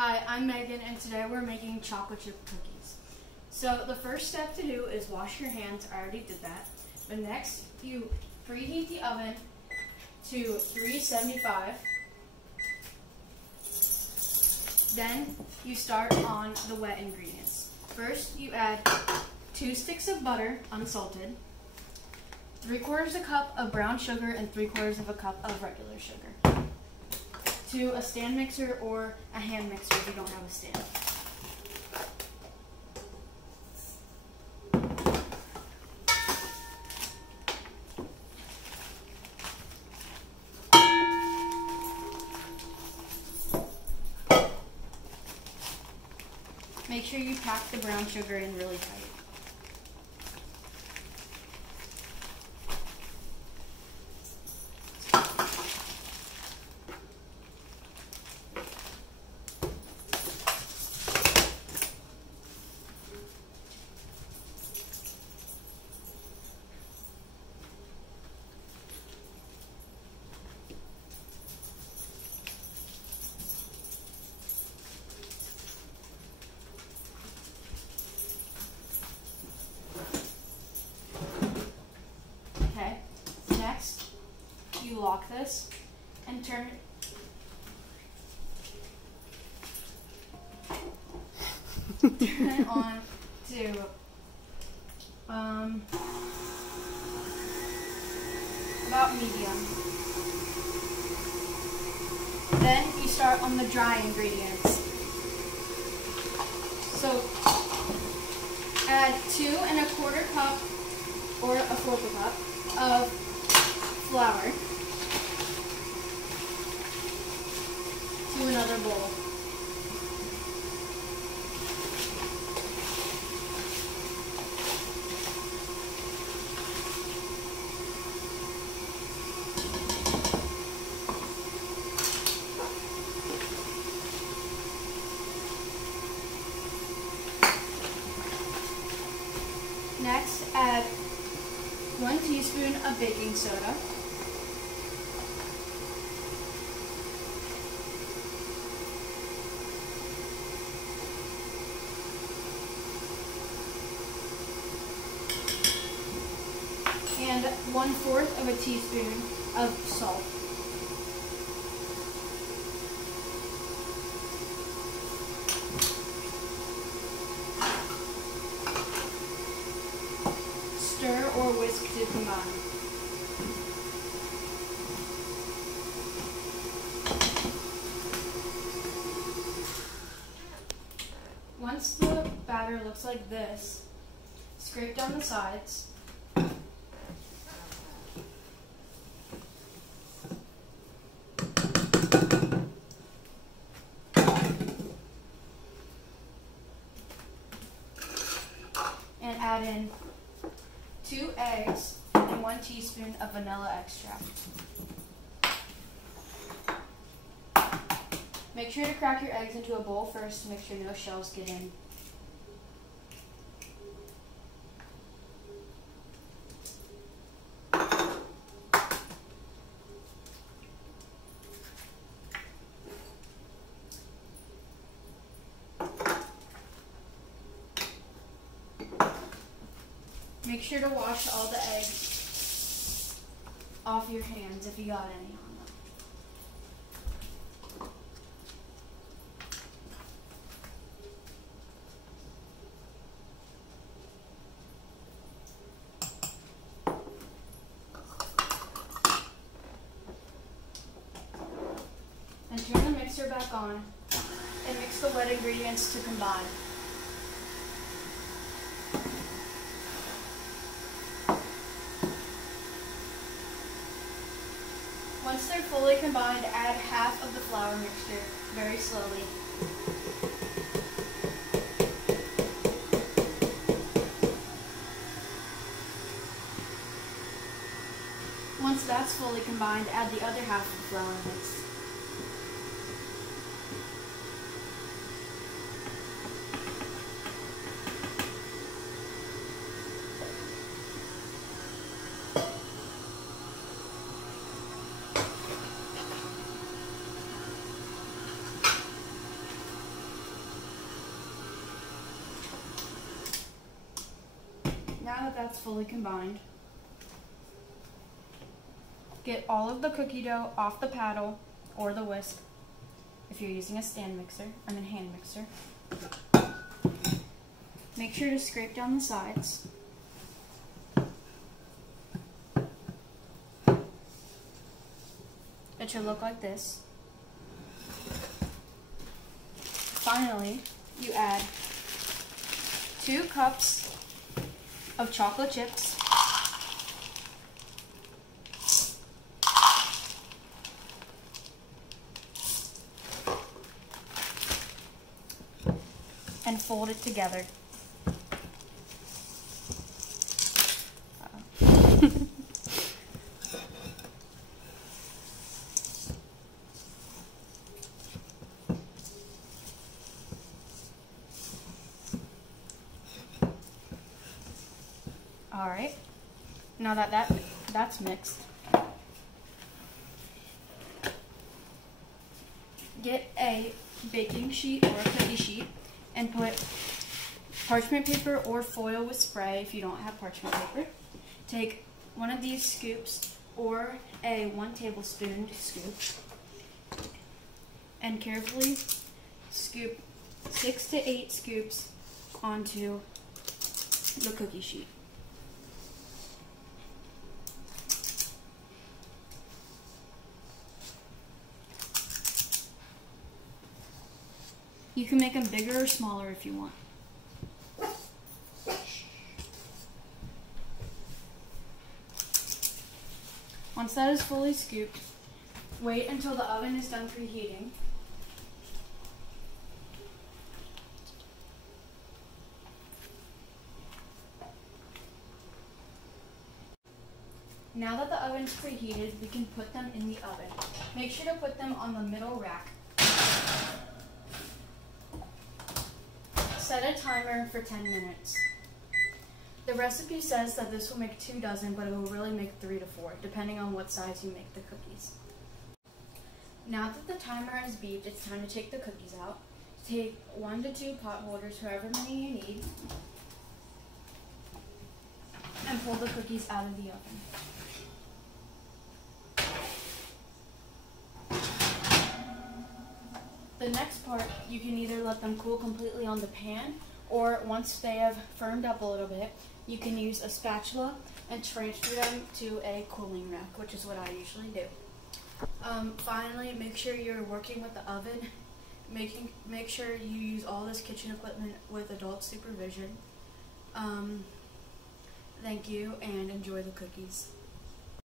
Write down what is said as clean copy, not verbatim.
Hi, I'm Megan, and today we're making chocolate chip cookies. So the first step to do is wash your hands. I already did that. But next, you preheat the oven to 375. Then you start on the wet ingredients. First, you add 2 sticks of butter, unsalted, 3/4 a cup of brown sugar, and 3/4 of a cup of regular sugar, to a stand mixer or a hand mixer if you don't have a stand. Make sure you pack the brown sugar in really tight. Next, you lock this and turn it on to about medium. Then you start on the dry ingredients. So add 2 1/4 cup or 1/4 cup of flour to another bowl. Next, add 1 teaspoon of baking soda, and 1/4 of a teaspoon of salt. Stir or whisk to combine. Once the batter looks like this, scrape down the sides. And add in 2 eggs and 1 teaspoon of vanilla extract. Make sure to crack your eggs into a bowl first to make sure no shells get in. Make sure to wash all the eggs off your hands if you got any on them. And turn the mixer back on and mix the wet ingredients to combine. Once they're fully combined, add half of the flour mixture very slowly. Once that's fully combined, add the other half of the flour mix. that that's fully combined, get all of the cookie dough off the paddle or the whisk if you're using a hand mixer. Make sure to scrape down the sides. It should look like this. Finally, you add 2 cups of chocolate chips, and fold it together. Alright, now that's mixed, get a baking sheet or a cookie sheet and put parchment paper or foil with spray if you don't have parchment paper. Take one of these scoops or a 1 tablespoon scoop and carefully scoop 6 to 8 scoops onto the cookie sheet. You can make them bigger or smaller if you want. Once that is fully scooped, wait until the oven is done preheating. Now that the oven's preheated, we can put them in the oven. Make sure to put them on the middle rack. Set a timer for 10 minutes. The recipe says that this will make 2 dozen, but it will really make 3 to 4, depending on what size you make the cookies. Now that the timer is beeped, it's time to take the cookies out. Take 1 to 2 pot holders, however many you need, and pull the cookies out of the oven. The next part, you can either let them cool completely on the pan, or once they have firmed up a little bit, you can use a spatula and transfer them to a cooling rack, which is what I usually do. Finally, make sure you're working with the oven. Make sure you use all this kitchen equipment with adult supervision. Thank you, and enjoy the cookies.